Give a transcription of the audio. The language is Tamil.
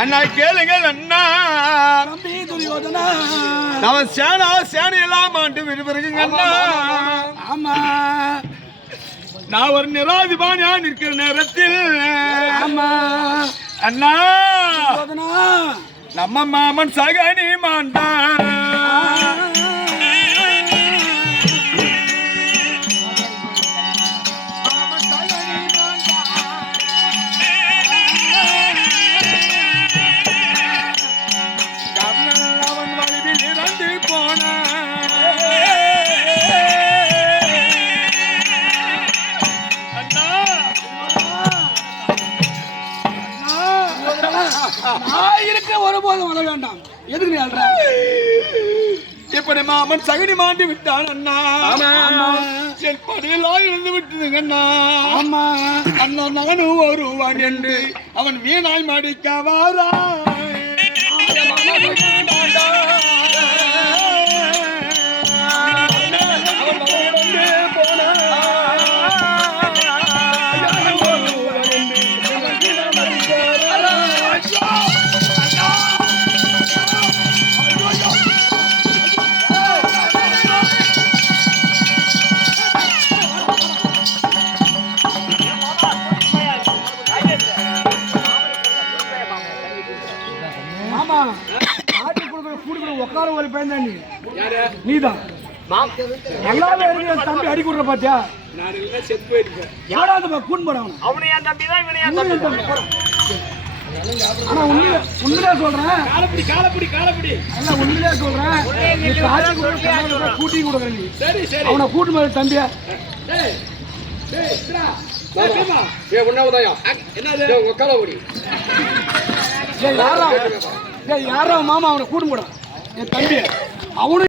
அண்ணா கேளுங்க அண்ணா. தம்பி துரியோதனா. அவன் சேனா சேனை எல்லாம் ஆண்டு விரும்புறீங்க அண்ணா. ஆமா நான் ஒரு நிராதிபானியா நிற்கிற நேரத்தில். ஆமா. அண்ணா. நம்ம மாமன் சகனி மாண்டான் நான் இருக்க ஒருபோதும் வர வேண்டாம். எதுக்கு நீ அல்ற இப்படி மாமன் சகனி மாண்டி விட்டான் அண்ணா. என் படையெல்லாம் இருந்து விட்டுதுங்க அண்ணா. ஆமா. அண்ணா நானும் வருவான் என்று அவன் வீணாய் மடிக்க வாரா ஆட்டி கொடுக்குற கூடி கூட உட்கார ஒரு பையன் தான் நீ. நீதான். எல்லாமே இருக்கு. தம்பி அடி கொடுற பாத்தியா? செத்து போயிட்டு யாரா அந்த கூண்டு போட அவனை. அவனை என் தம்பி தான் இவனை என் உண்மையிலே தம்பி, போடா. ஆனா உண்மையிலே உண்மையிலே சொல்றேன். காலப்படி காலப்படி காலப்படி. இல்ல உண்மையிலே சொல்றேன். நீ காட்சி கொடுக்குற கூட்டி கொடுக்குற நீ. சரி சரி. அவனை கூட்டு மாதிரி தம்பியா. ஏய் யாரா ஏய் யாரா? மாமா அவனை கூட்டு போடா. என் தம்பி. அவனு